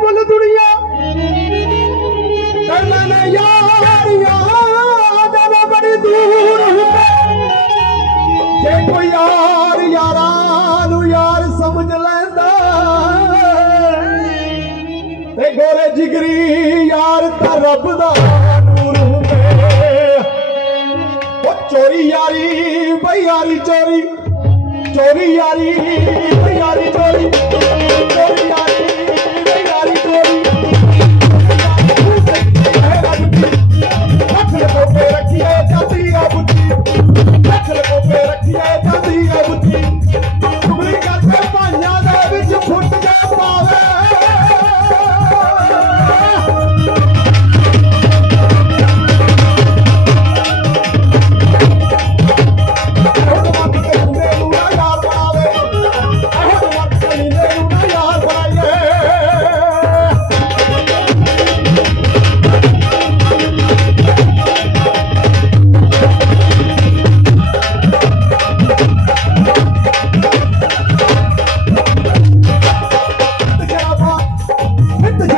ਮੁੱਲ ਦੁਨੀਆ। ਕਰਨਾ ਨਾ ਯਾਰ ਯਾਰ ਦਾ ਬੜੀ ਦੂਰ ਹੁੰਦੇ। ਜੇ ਕੋਈ ਯਾਰ ਯਾਰਾਂ ਨੂੰ ਯਾਰ ਸਮਝ ਲੈਂਦਾ, ਤੇ ਗੋਰੇ ਜਿਗਰੀ ਯਾਰ ਤਾਂ ਰੱਬ ਦਾ ਨੂਰ ਹੁੰਦੇ। ਉਹ ਚੋਰੀ ਯਾਰੀ, ਬਈ ਯਾਰੀ ਚੋਰੀ ਚੋਰੀ ਯਾਰੀ।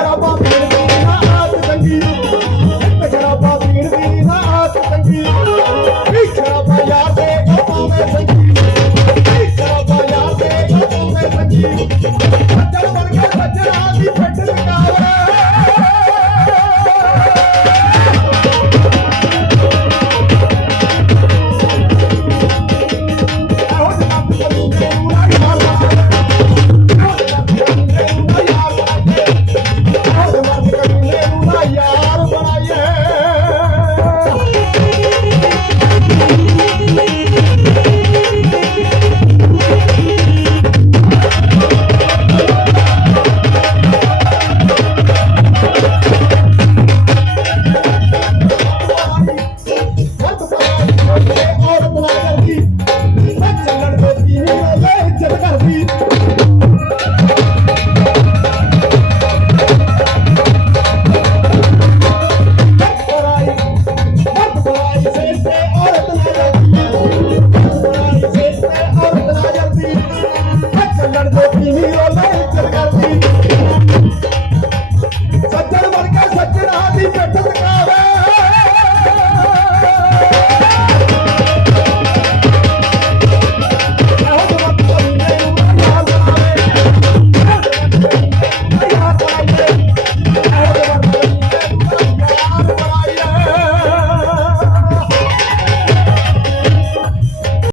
يا رب. Oh. ਮੰਨਣ ਤੋਂ ਪੀਵੀ ਰੋਲੇ ਇੱਜ਼ਤ ਕਰਦੀ ਸੱਜਣ ਵਰਗਾ ਸੱਜਣਾ ਦੀ ਬੈਠ ਸਰਕਾਰ